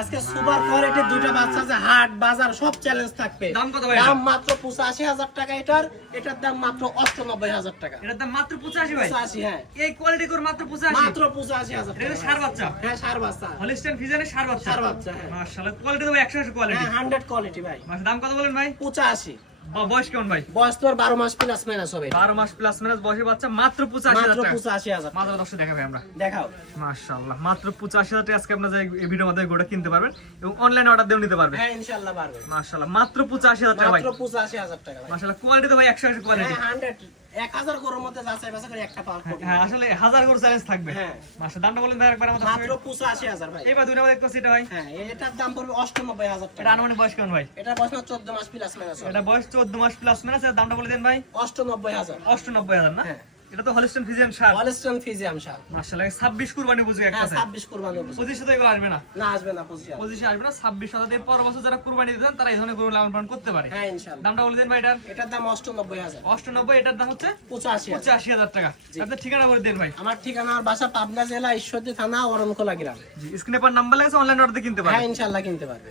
আজকে সুপার কোয়ালিটির দুইটা বাচ্চা আছে, হাট বাজার সব চ্যালেঞ্জ থাকবে। দাম কত ভাই? দাম মাত্র ৮৫,০০০ টাকা। এটার দাম মাত্র ৯৮,০০০ টাকা। এটার দাম মাত্র 85 ভাই। ৮৫, হ্যাঁ এই কোয়ালিটি করে মাত্র 85। মাত্র ৮৫,০০০ এটা টাকা। ষাঁড় বাচ্চা। হ্যাঁ ষাঁড় বাচ্চা, হলিস্টাইন ফ্রিজিয়ানের ষাঁড় বাচ্চা। ষাঁড় বাচ্চা, হ্যাঁ মাশাআল্লাহ কোয়ালিটি তো 100 কোয়ালিটি। হ্যাঁ 100 কোয়ালিটি ভাই। দাম কত বলেন ভাই? ৮৫। বয়স কেমন ভাই? বয়স তো 12 মাস প্লাস মাইনাস হবে। 12 মাস প্লাস মাইনাস বয়সের বাচ্চা মাত্র 85,000 মাত্র টাকা। ৮৫,০০০ মাত্র 10 দেখাবে আমরা। দেখাও। মাশাআল্লাহ মাত্র 85,000 টাকা আজকে আপনারা এই ভিডিওর মধ্যে গোটা কিনতে পারবেন এবং অনলাইনে অর্ডার দিয়েও নিতে পারবেন। হ্যাঁ ইনশাআল্লাহ পারবে। মাশাআল্লাহ মাত্র 85,000 টাকা ভাই। মাত্র ৮৫,০০০ টাকা ভাই। মাশাআল্লাহ কোয়ালিটি তো ভাই 100 কোয়ালিটি। হ্যাঁ 1000 গরুর মধ্যে যাচাই বাছাই করে একটা পাওয়ার করবে। হ্যাঁ আসলে 1000 করে চ্যালেঞ্জ থাকবে। হ্যাঁ। মাশাআল্লাহ দামটা বলেন ভাই একবার আমাদের মাত্র ৮৫,০০০ ভাই। এইবার দুই নাম্বার দেখতেছি এটা ভাই। হ্যাঁ এটার দাম পড়বে ৯৮,০০০ এটা টাকা। আনুমানিক বয়স কেমন ভাই? এটা বয়স 14 মাস প্লাস মাইনাস হবে। এটা বয়স 14 মাস প্লাস মাইনাস। এর দামটা বলে দেন ভাই। ৯৮,০০০। 98,000 না? হ্যাঁ। এটা তো হলিস্টাইন ফ্রিজিয়ান ষাঁড়। ওয়ালস্টন ফিজিয়াম শাল। মাশাআল্লাহ 26 কুরবানি বুঝি হ্যাঁ একসাথে। 26 কুরবানি উপযোগী। 25 তো এগুলো আসবে না। না আসবে না 25। 25 আসবে না, 26 এর পর বছর যারা কুরবানি দিতেন তারা এই ধরনের গরু লালন পালন করতে পারে। হ্যাঁ ইনশাআল্লাহ। দামটা বলে দেন ভাই এটার। এটার দাম ৯৮,০০০। 98, এটার দাম হচ্ছে ৮৫,০০০। 85,000 টাকা। আপনার ঠিকানা বলে দেন ভাই। আমার ঠিকানা, আমার বাসা পাবনা জেলা ঈশ্বরদী থানা অরণখোলা গ্রাম। জি, স্ক্রিনে পর নাম্বার লাগছে, অনলাইন অর্ডার দিয়ে কিনতে হ্যাঁ পারেন। ইনশাআল্লাহ কিনতে পারবে।